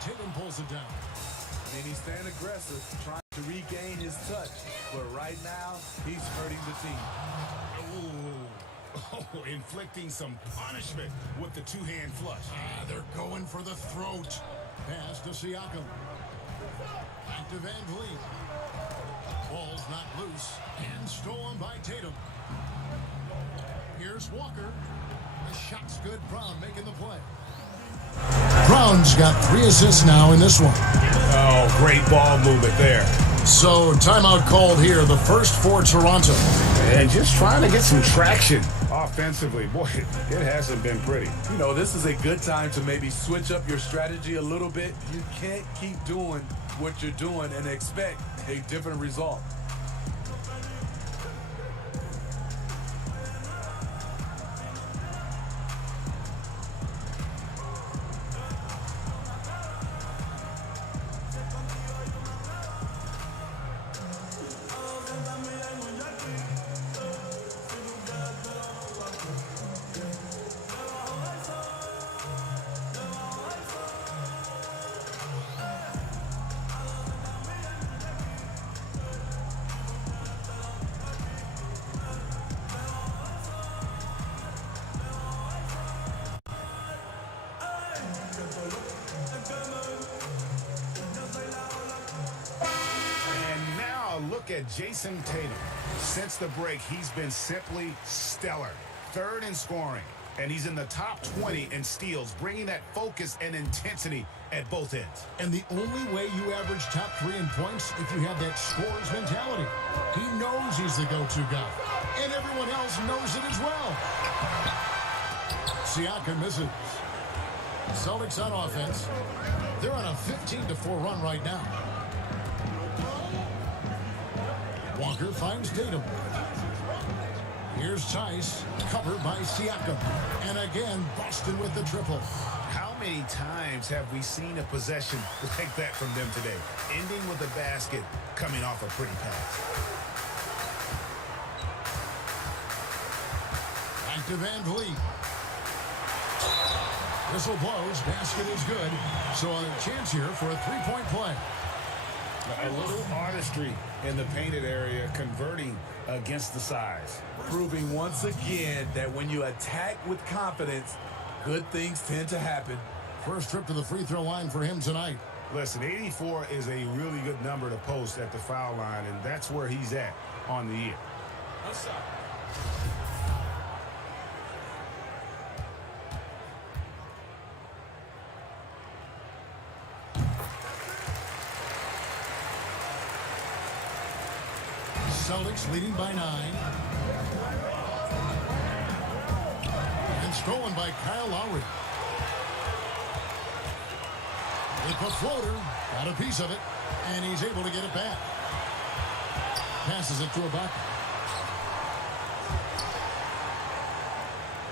Tatum pulls it down. I mean, he's staying aggressive, trying to regain his touch. But right now, he's hurting the team. Oh, inflicting some punishment with the two-hand flush. They're going for the throat. Pass to Siakam. Back to Van Vliet. Ball's not loose and stolen by Tatum. Here's Walker. The shot's good. Brown making the play. Brown's got 3 assists now in this one. Oh, great ball movement there. So, timeout called here, the first for Toronto. And just trying to get some traction offensively. Boy, it hasn't been pretty. You know, this is a good time to maybe switch up your strategy a little bit. You can't keep doing what you're doing and expect a different result. Look at Jason Tatum. Since the break, he's been simply stellar. 3rd in scoring, and he's in the top 20 in steals, bringing that focus and intensity at both ends. And the only way you average top 3 in points if you have that scorer's mentality. He knows he's the go-to guy, and everyone else knows it as well. Siakam misses. Celtics on offense. They're on a 15-4 run right now. Walker finds Tatum. Here's Tice, covered by Siakam. And again, Boston with the triple. How many times have we seen a possession like that from them today? Ending with a basket, coming off a pretty pass. Back to Van Vliet. Whistle blows, basket is good. So a chance here for a 3-point play. A little artistry in the painted area, converting against the size. Proving once again that when you attack with confidence, good things tend to happen. First trip to the free throw line for him tonight. Listen, 84 is a really good number to post at the foul line, and that's where he's at on the year. Celtics leading by 9. And stolen by Kyle Lowry. With the floater, got a piece of it, and he's able to get it back. Passes it to Ibaka.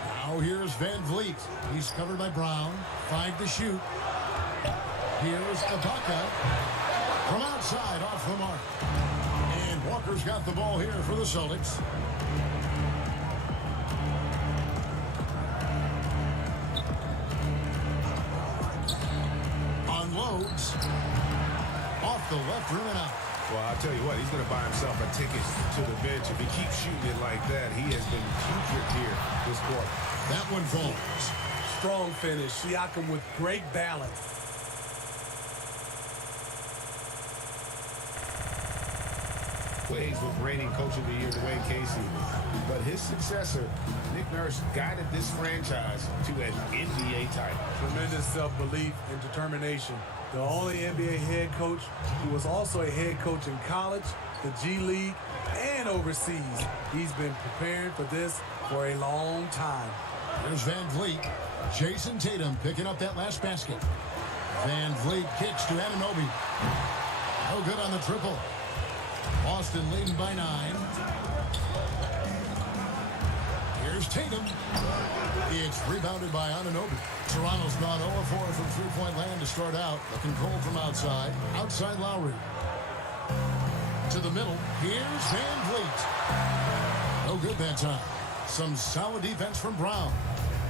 Now here's Van Vliet. He's covered by Brown. 5 to shoot. Here's Ibaka. From outside, off the mark. And Walker's got the ball here for the Celtics. Unloads. Off the left rim and out. Well, I'll tell you what, he's going to buy himself a ticket to the bench. If he keeps shooting it like that, he has been putrid here this quarter. That one falls. Strong finish. Siakam with great balance. Waves with reigning coach of the year, Dwayne Casey. But his successor, Nick Nurse, guided this franchise to an NBA title. Tremendous self-belief and determination. The only NBA head coach who was also a head coach in college, the G League, and overseas. He's been preparing for this for a long time. There's Van Vliet. Jason Tatum picking up that last basket. Van Vliet kicks to Anunoby. No good on the triple. Boston leading by 9. Here's Tatum. It's rebounded by Anunoby. Toronto's gone 0-4 from three-point land to start out. Looking cold from outside. Outside Lowry. To the middle. Here's Van Vliet. No good that time. Some solid defense from Brown.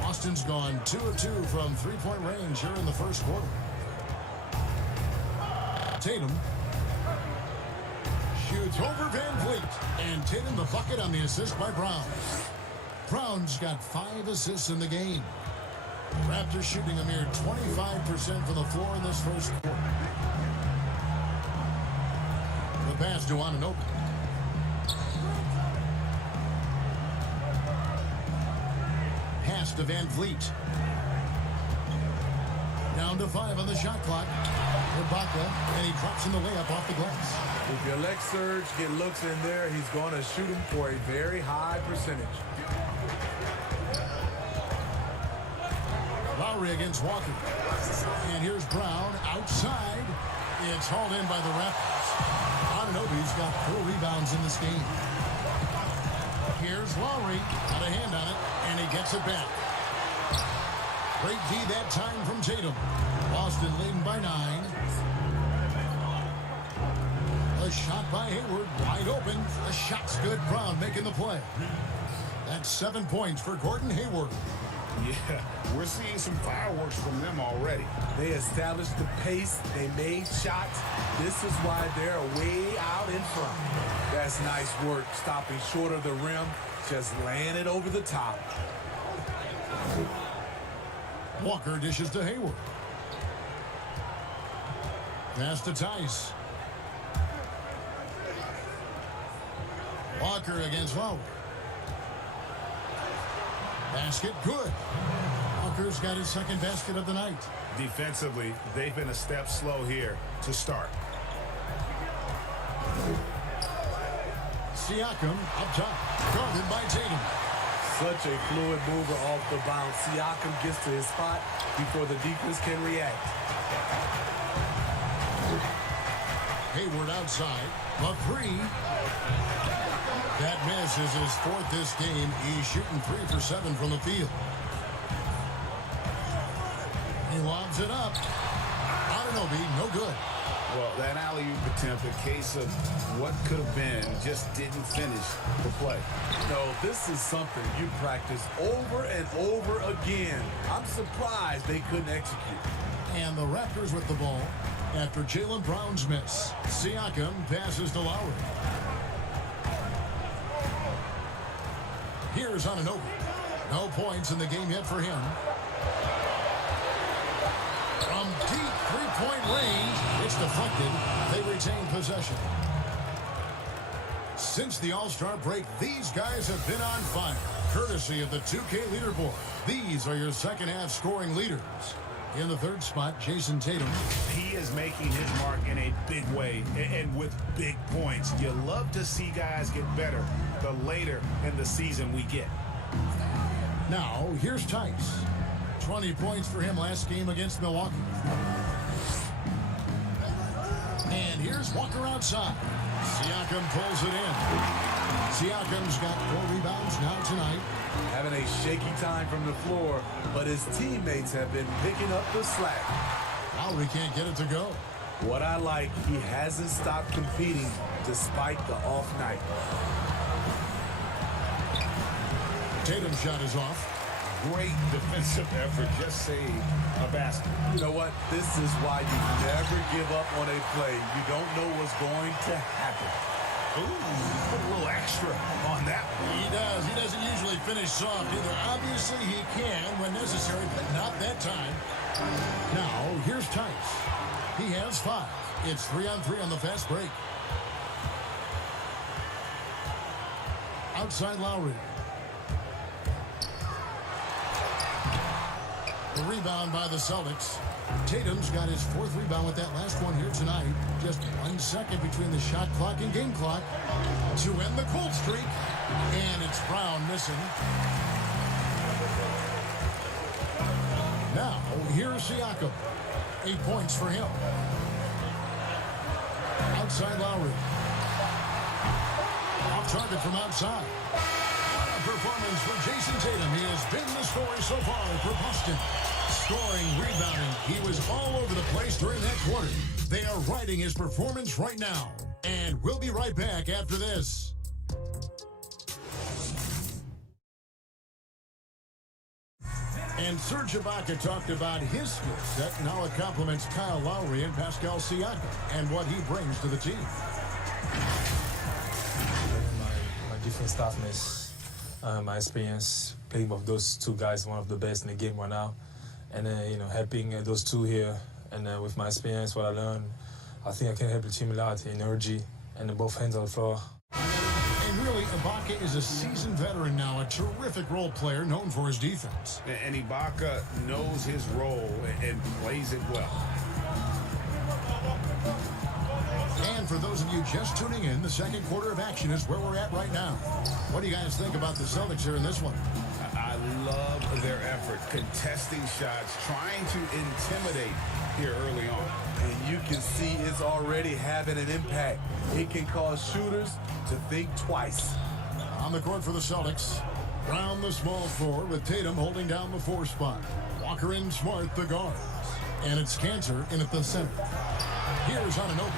Boston's gone 2 of 2 from three-point range here in the first quarter. Tatum. Shoots over Van Vliet. And Tatum the bucket on the assist by Brown. Brown's got 5 assists in the game. Raptors shooting a mere 25% from the floor in this first quarter. The pass to Anunoby. Pass to Van Vliet. Down to 5 on the shot clock. Ibaka, and he drops in the layup off the glass. If you let Serge get looks in there, he's going to shoot him for a very high percentage. Lowry against Walker. And here's Brown outside. It's hauled in by the Raptors. Anunoby's got 4 rebounds in this game. Here's Lowry. Got a hand on it, and he gets it back. Great D that time from Tatum. Boston leading by 9. A shot by Hayward, wide open. The shot's good. Brown making the play. That's 7 points for Gordon Hayward. Yeah, we're seeing some fireworks from them already. They established the pace. They made shots. This is why they're way out in front. That's nice work, stopping short of the rim, just laying it over the top. Walker dishes to Hayward. Pass to Tice. Walker against Lowry. Basket good. Walker's got his second basket of the night. Defensively, they've been a step slow here to start. Siakam up top, guarded by Tatum. Such a fluid mover off the bounce. Siakam gets to his spot before the defense can react. Hayward outside. The 3. That miss is his 4th this game. He's shooting 3 for 7 from the field. He lobs it up. Anunoby, no good. Well, that alley-oop attempt, a case of what could have been, just didn't finish the play. No, this is something you practice over and over again. I'm surprised they couldn't execute. And the Raptors with the ball after Jaylen Brown's miss. Siakam passes to Lowry. Here's Anunoby. No points in the game yet for him. From deep three-point range, it's deflected. They retain possession. Since the All-Star break, these guys have been on fire. Courtesy of the 2K leaderboard. These are your second-half scoring leaders. In the 3rd spot, Jason Tatum. He is making his mark in a big way and with big points. You love to see guys get better the later in the season we get. Now, here's Tice. 20 points for him last game against Milwaukee. And here's Walker outside. Siakam pulls it in. Siakam's got 4 rebounds now tonight. Having a shaky time from the floor, but his teammates have been picking up the slack. Lowry can't get it to go. What I like, he hasn't stopped competing despite the off night. Tatum's shot is off. Great defensive effort. Just saved a basket. You know what? This is why you never give up on a play. You don't know what's going to happen. Ooh, put a little extra on that one. He does. He doesn't usually finish soft either. Obviously, he can when necessary, but not that time. Now, here's Tice. He has 5. It's 3-on-3 on the fast break. Outside Lowry. The rebound by the Celtics. Tatum's got his 4th rebound with that last one here tonight. Just 1 second between the shot clock and game clock to end the cold streak. And it's Brown missing. Now, here's Siakam. 8 points for him. Outside Lowry. Off target from outside. What a performance for Jason Tatum. He has been the story so far for Boston. Scoring, rebounding. He was all over the place during that quarter. They are riding his performance right now. And we'll be right back after this. And Serge Ibaka talked about his skill set and how it complements Kyle Lowry and Pascal Siakam and what he brings to the team. My defense toughness, my experience playing with those two guys, one of the best in the game right now. And then, helping those two here. And with my experience, what I learned, I think I can help the team a lot, energy, and both hands on the floor. And really, Ibaka is a seasoned veteran now, a terrific role player known for his defense. And Ibaka knows his role and plays it well. And for those of you just tuning in, the second quarter of action is where we're at right now. What do you guys think about the Celtics here in this one? I love their effort, contesting shots, trying to intimidate here early on. And you can see it's already having an impact. It can cause shooters to think twice. On the court for the Celtics, round the small floor with Tatum holding down the 4 spot. Walker and Smart the guards. And it's Cantor in at the center. Here's Anunoby.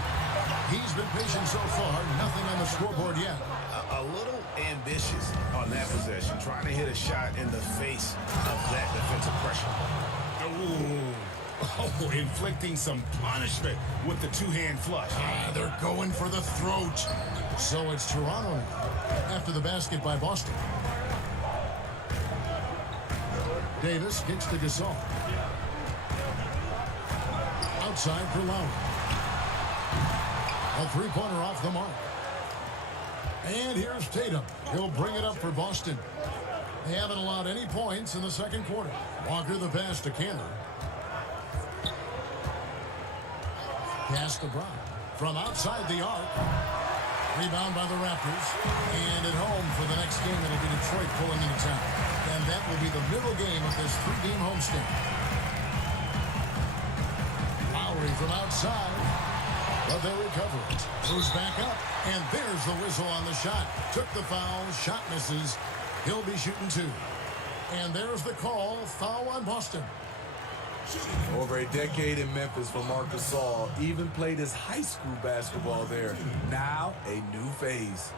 He's been patient so far, nothing on the scoreboard yet. A little ambitious on that possession, trying to hit a shot in the face of that defensive pressure. Oh, inflicting some punishment with the two-hand flush. They're going for the throat. So it's Toronto now, after the basket by Boston. Davis kicks to Gasol. Outside for Lowry. A three-pointer off the mark. And here's Tatum. He'll bring it up for Boston. They haven't allowed any points in the second quarter. Walker the pass to Cantor. Pass to Brown. From outside the arc. Rebound by the Raptors. And at home for the next game, it'll be Detroit pulling into town. And that will be the middle game of this 3-game homestand. Lowry from outside. But they recover it. Moves back up. And there's the whistle on the shot. Took the foul. Shot misses. He'll be shooting 2. And there's the call. Foul on Boston. Over a decade in Memphis for Marc Gasol. Even played his high school basketball there. Now, a new phase.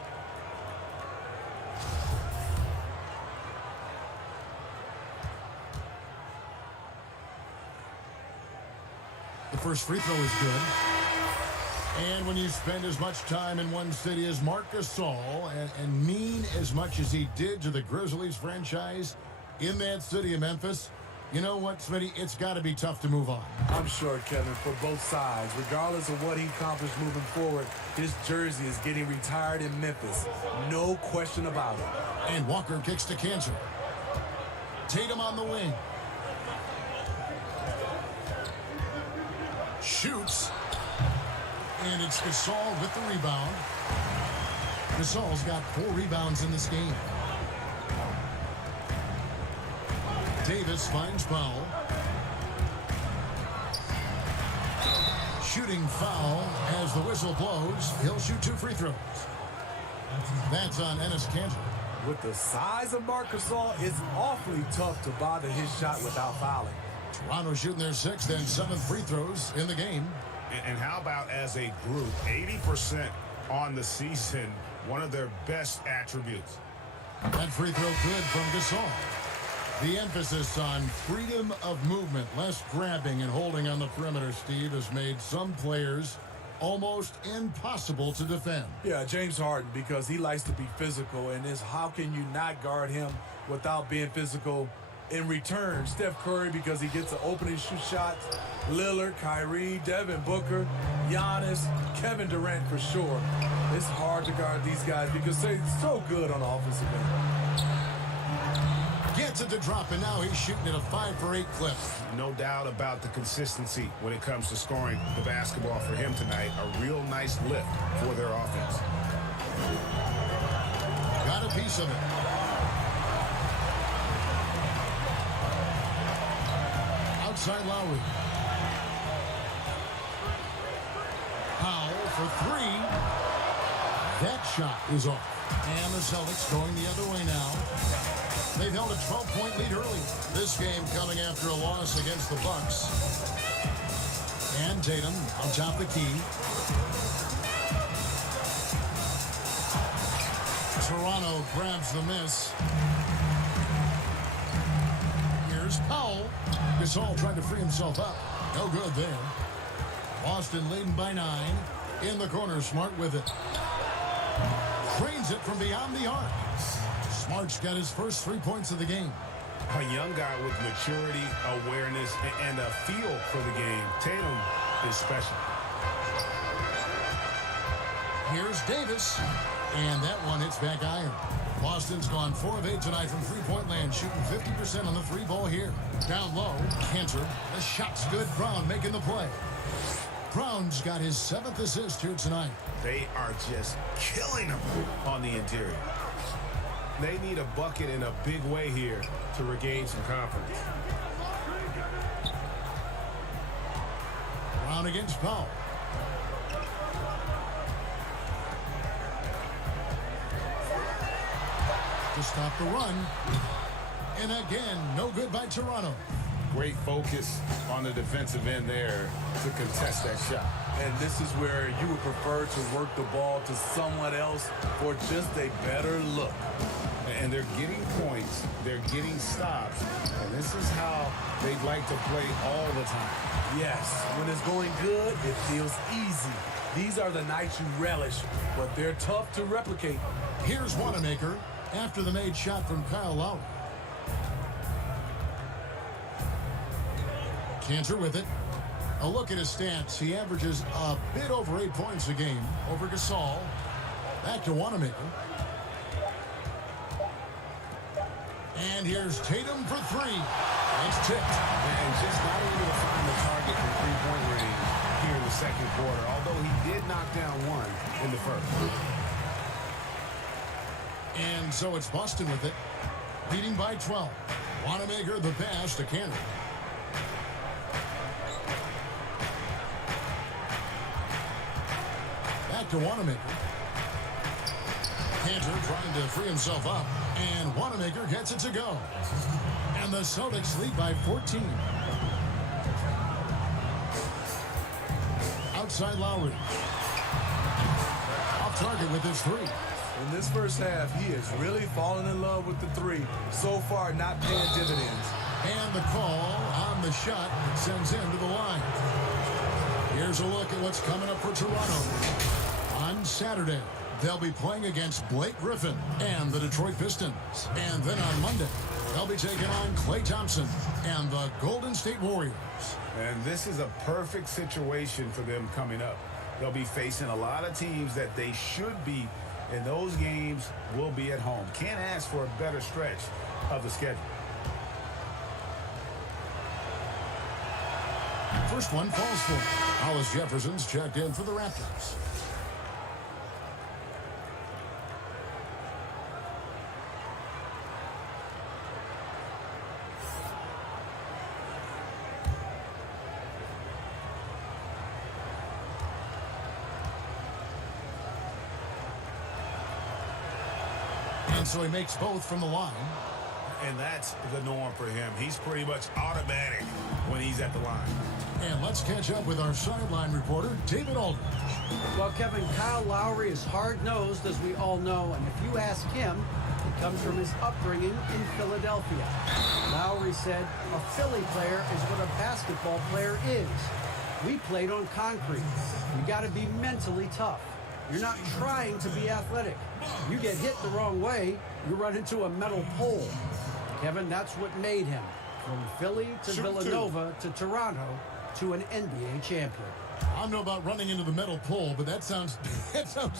The first free throw is good. And when you spend as much time in one city as Marc Gasol and mean as much as he did to the Grizzlies franchise in that city of Memphis, you know what, Smitty? It's got to be tough to move on. I'm sure, Kevin, for both sides, regardless of what he accomplished moving forward, his jersey is getting retired in Memphis. No question about it. And Walker kicks to Cantor. Tatum on the wing. Shoots. And it's Gasol with the rebound. Gasol's got 4 rebounds in this game. Davis finds Powell. Shooting foul as the whistle blows. He'll shoot 2 free throws. That's on Enes Kanter. With the size of Marc Gasol, it's awfully tough to bother his shot without fouling. Toronto shooting their 6th and 7th free throws in the game. And how about as a group, 80% on the season, one of their best attributes. That free throw good from Gasol. The emphasis on freedom of movement, less grabbing and holding on the perimeter, Steve, has made some players almost impossible to defend. Yeah, James Harden, because he likes to be physical, and it's how can you not guard him without being physical in return? Steph Curry, because he gets the opening shoot shots. Lillard, Kyrie, Devin Booker, Giannis, Kevin Durant for sure. It's hard to guard these guys because they're so good on the offensive end. Gets it to drop, and now he's shooting at a 5-for-8 clip. No doubt about the consistency when it comes to scoring the basketball for him tonight. A real nice lift for their offense. Got a piece of it. Outside Lowry. Powell for 3. That shot is off. And the Celtics going the other way now. They've held a 12-point lead early. This game coming after a loss against the Bucks. And Tatum on top the key. Toronto grabs the miss. Here's Here's Powell. Gasol trying to free himself up. No good there. Boston leading by 9. In the corner, Smart with it. Cranes it from beyond the arc. Smart's got his first 3 points of the game. A young guy with maturity, awareness, and a feel for the game. Tatum is special. Here's Davis. And that one hits back iron. Boston's gone 4 of 8 tonight from three-point land, shooting 50% on the three ball here. Down low, Cantor. The shot's good. Brown making the play. Brown's got his 7th assist here tonight. They are just killing him on the interior. They need a bucket in a big way here to regain some confidence. Brown against Powell. To stop the run. And again, no good by Toronto. Great focus on the defensive end there to contest that shot. And this is where you would prefer to work the ball to someone else for just a better look. And they're getting points, they're getting stops, and this is how they'd like to play all the time. Yes, when it's going good, it feels easy. These are the nights you relish, but they're tough to replicate. Here's Wanamaker after the made shot from Kyle Lowry. Cantor with it. A look at his stats. He averages a bit over 8 points a game over Gasol. Back to Wanamaker. And here's Tatum for 3. It's tipped. And just not able to find the target from three-point range here in the second quarter, although he did knock down one in the first. And so it's Boston with it, leading by 12. Wanamaker the pass to Cantor. Back to Wanamaker. Cantor trying to free himself up, and Wanamaker gets it to go. And the Celtics lead by 14. Outside Lowry. Off target with his 3. In this first half, he is really falling in love with the 3. So far, not paying dividends. And the call on the shot sends him to the line. Here's a look at what's coming up for Toronto. On Saturday, they'll be playing against Blake Griffin and the Detroit Pistons. And then on Monday, they'll be taking on Klay Thompson and the Golden State Warriors. And this is a perfect situation for them coming up. They'll be facing a lot of teams that they should be, and those games will be at home. Can't ask for a better stretch of the schedule. First one falls for Hollis Jefferson's checked in for the Raptors. And so he makes both from the line. And that's the norm for him. He's pretty much automatic when he's at the line. And let's catch up with our sideline reporter, David Aldridge. Well, Kevin, Kyle Lowry is hard-nosed, as we all know, and if you ask him, it comes from his upbringing in Philadelphia. Lowry said, a Philly player is what a basketball player is. We played on concrete. You got to be mentally tough. You're not trying to be athletic. You get hit the wrong way, you run into a metal pole. Kevin, that's what made him. From Philly to Villanova to Toronto to an NBA champion. I don't know about running into the metal pole, but that sounds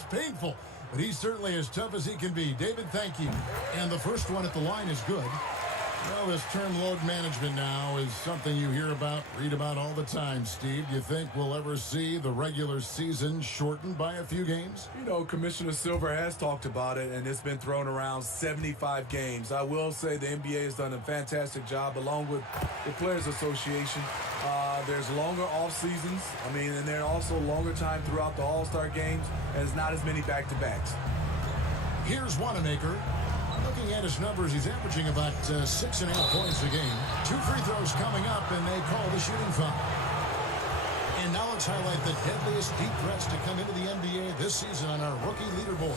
painful. But he's certainly as tough as he can be. David, thank you. And the first one at the line is good. Well, this term load management now is something you hear about, read about all the time, Steve. Do you think we'll ever see the regular season shortened by a few games? You know, Commissioner Silver has talked about it, and it's been thrown around 75 games. I will say the NBA has done a fantastic job, along with the Players Association. There's longer off seasons. And there are also longer time throughout the All-Star games, and it's not as many back-to-backs. Here's Wanamaker. Looking at his numbers, he's averaging about 6.5 points a game. 2 free throws coming up, and they call the shooting foul. And now let's highlight the deadliest deep threats to come into the NBA this season on our rookie leaderboard.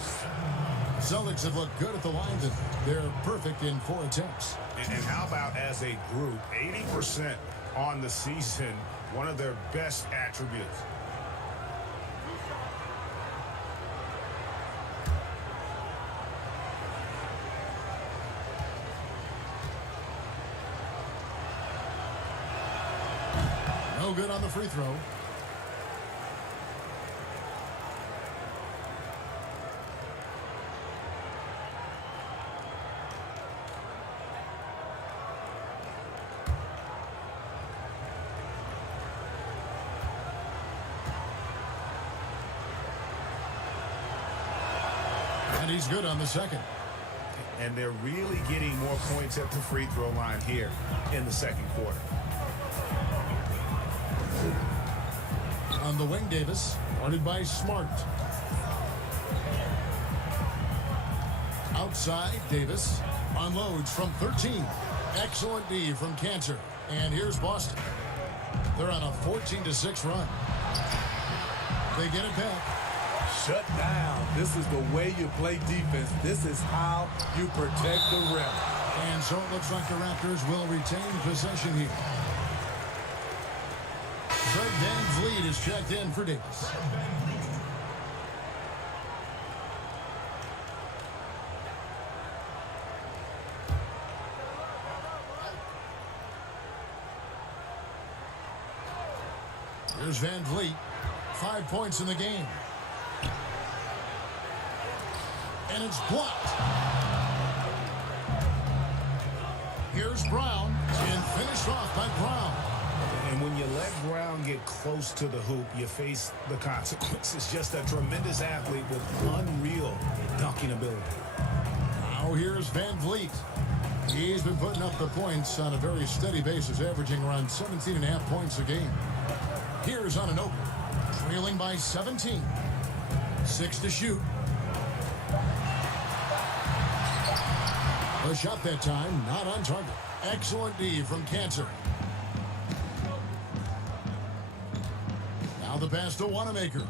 Celtics have looked good at the line today. They're perfect in 4 attempts. And how about as a group, 80% on the season, one of their best attributes. No good on the free throw. And he's good on the second. And they're really getting more points at the free throw line here in the second quarter. On the wing, Davis, guarded by Smart. Outside, Davis unloads from 13. Excellent D from Cantor. And here's Boston. They're on a 14-6 run. They get it back. Shut down. This is the way you play defense. This is how you protect the rim. And so it looks like the Raptors will retain possession here. Fred VanVleet is checked in for Davis. Here's VanVleet. 5 points in the game. And it's blocked. Here's Brown, and finished off by Brown. And when you let Brown get close to the hoop, you face the consequences. Just a tremendous athlete with unreal dunking ability. Now here's VanVleet. He's been putting up the points on a very steady basis, averaging around 17.5 points a game. Here's Anunoby, trailing by 17. 6 to shoot. The shot that time, not on target. Excellent D from Cantor. Now the pass to Wanamaker.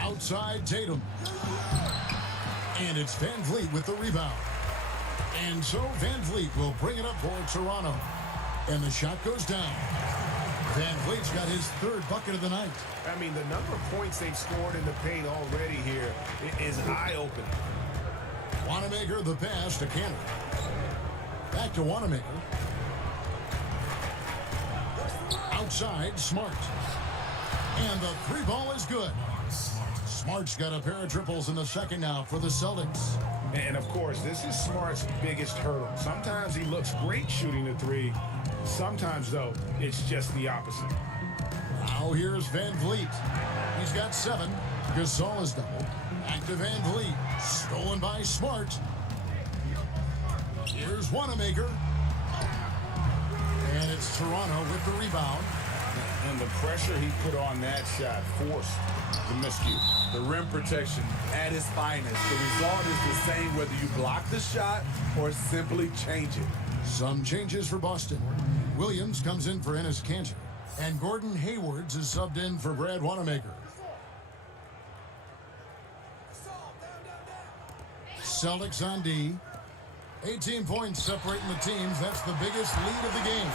Outside Tatum. And it's VanVleet with the rebound. And so VanVleet will bring it up for Toronto. And the shot goes down. VanVleet's got his 3rd bucket of the night. I mean, the number of points they've scored in the paint already here is eye-opening. Wanamaker the pass to Cantor. Back to Wanamaker. Outside, Smart. And the 3 ball is good. Smart's got a pair of triples in the second now for the Celtics. And, of course, this is Smart's biggest hurdle. Sometimes he looks great shooting the 3. Sometimes, though, it's just the opposite. Now here's VanVleet. He's got 7. Gasol is double. Back to VanVleet. Stolen by Smart. Here's Wanamaker. And it's Toronto with the rebound. And the pressure he put on that shot forced the miscue. The rim protection at its finest. The result is the same whether you block the shot or simply change it. Some changes for Boston. Williams comes in for Enes Kanter. And Gordon Haywards is subbed in for Brad Wanamaker. Celtics on D. 18 points separating the teams. That's the biggest lead of the game.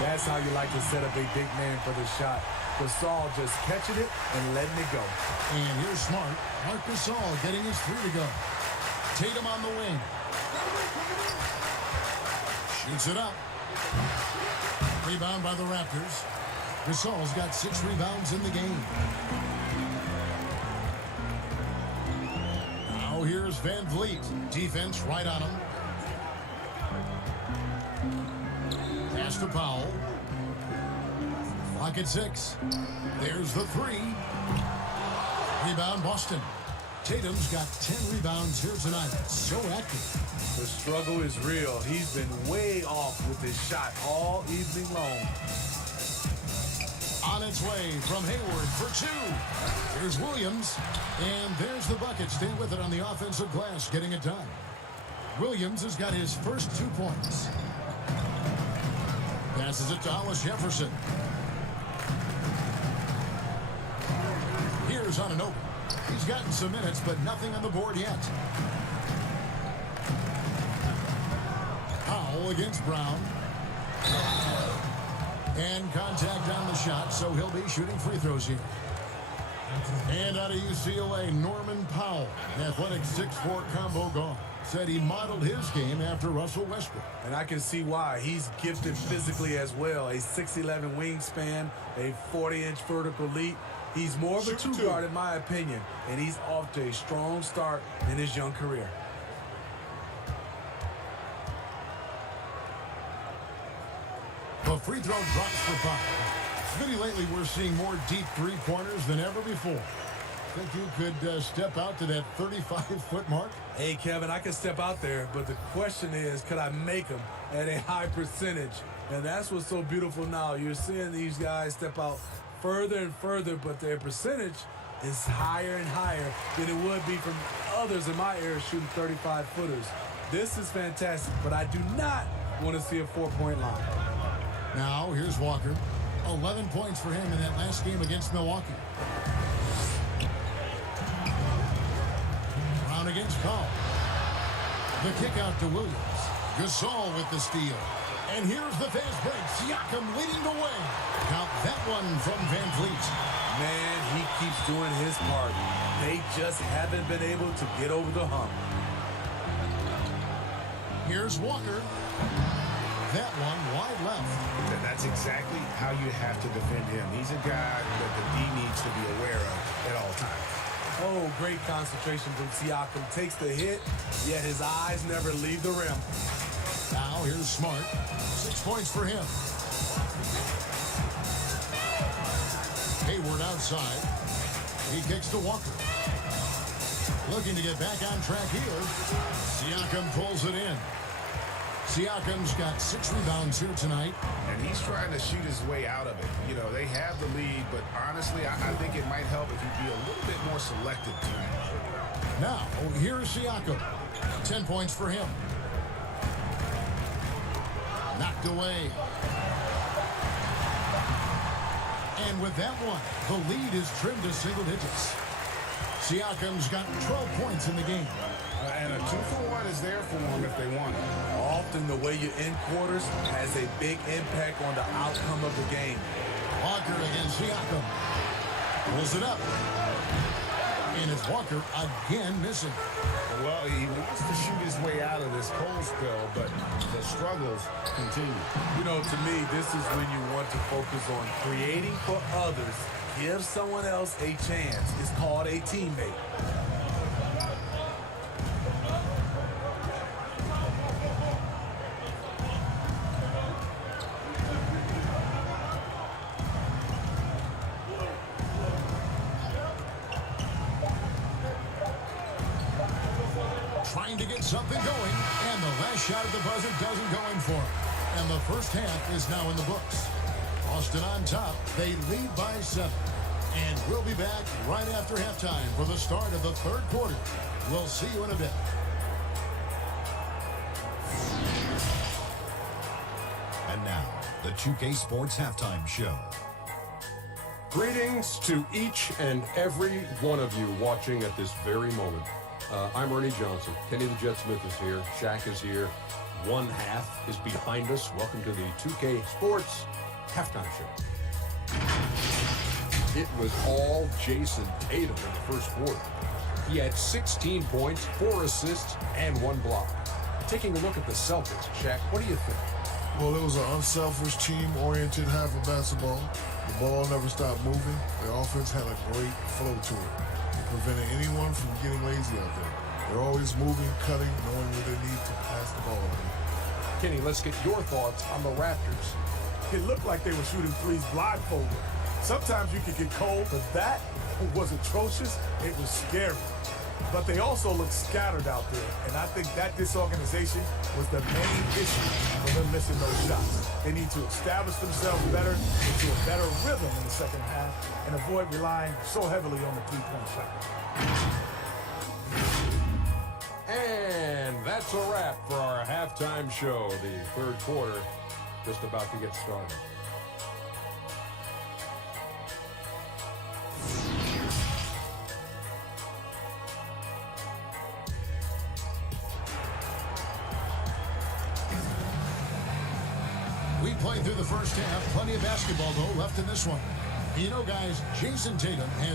That's how you like to set up a big man for the shot. Gasol just catching it and letting it go. And here's Smart. Marc Gasol getting his 3 to go. Tatum on the wing. Shoots it up. Rebound by the Raptors. Gasol's got 6 rebounds in the game. Now here's VanVleet. Defense right on him. Pass to Powell. Clock at 6. There's the 3. Rebound Boston. Tatum's got 10 rebounds here tonight. So active. The struggle is real. He's been way off with his shot all evening long. On its way from Hayward for 2. Here's Williams. And there's the bucket. Stay with it on the offensive glass, getting it done. Williams has got his first 2 points. Passes it to Hollis Jefferson. Here's Anunoby. He's gotten some minutes, but nothing on the board yet. Powell against Brown. And contact on the shot, so he'll be shooting free throws here. And out of UCLA, Norman Powell, athletic 6'4" combo guard, said he modeled his game after Russell Westbrook. And I can see why. He's gifted physically as well. A 6'11" wingspan, a 40-inch vertical leap. He's more of a two-guard in my opinion, and he's off to a strong start in his young career. The free throw drops for five. Smitty, lately we're seeing more deep three-pointers than ever before. Think you could step out to that 35-foot mark? Hey, Kevin, I can step out there, but the question is, could I make them at a high percentage? And that's what's so beautiful now. You're seeing these guys step out further and further, but their percentage is higher and higher than it would be from others in my era shooting 35-footers. This is fantastic, but I do not want to see a four-point line. Now, here's Walker. 11 points for him in that last game against Milwaukee. Brown against Powell. The kick out to Williams. Gasol with the steal. And here's the fast break. Siakam leading the way. Count that one from Van Vliet. Man, he keeps doing his part. They just haven't been able to get over the hump. Here's Walker. That one wide left. That's exactly how you have to defend him. He's a guy that the D needs to be aware of at all times. Oh, great concentration from Siakam. Takes the hit, yet his eyes never leave the rim. Now here's Smart. 6 points for him. Hayward outside. He kicks to Walker. Looking to get back on track here. Siakam pulls it in. Siakam's got 6 rebounds here tonight. And he's trying to shoot his way out of it. You know, they have the lead, but honestly, I think it might help if he'd be a little bit more selective tonight. Now, here's Siakam. 10 points for him. Knocked away. And with that one, the lead is trimmed to single digits. Siakam's got 12 points in the game. And a 2-for-1 is there for them if they want it. Often the way you end quarters has a big impact on the outcome of the game. Walker against Siakam. Pulls it up. And it's Walker again missing. Well, he wants to shoot his way out of this cold spell, but the struggles continue. You know, to me, this is when you want to focus on creating for others. Give someone else a chance. It's called a teammate. Trying to get something going, and the last shot at the buzzer doesn't go in for him. And the first half is now in the books. Austin on top. They lead by 7. And we'll be back right after halftime for the start of the third quarter. We'll see you in a bit. And now, the 2K Sports Halftime Show. Greetings to each and every one of you watching at this very moment. I'm Ernie Johnson. Kenny the Jet Smith is here. Shaq is here. One half is behind us. Welcome to the 2K Sports Halftime Show. It was all Jason Tatum in the first quarter. He had 16 points, 4 assists, and 1 block. Taking a look at the Celtics, Shaq, what do you think? Well, it was an unselfish, team-oriented half of basketball. The ball never stopped moving. Their offense had a great flow to it. It prevented anyone from getting lazy out there. They're always moving, cutting, knowing where they need to pass the ball. Kenny, let's get your thoughts on the Raptors. It looked like they were shooting threes blindfolded. Sometimes you could get cold, but that was atrocious. It was scary. But they also looked scattered out there, and I think that disorganization was the main issue for them missing those shots. They need to establish themselves better, into a better rhythm in the second half, and avoid relying so heavily on the three-point shot. And that's a wrap for our halftime show. The third quarter just about to get started. We played through the first half. Plenty of basketball, though, left in this one. You know, guys, Jason Tatum has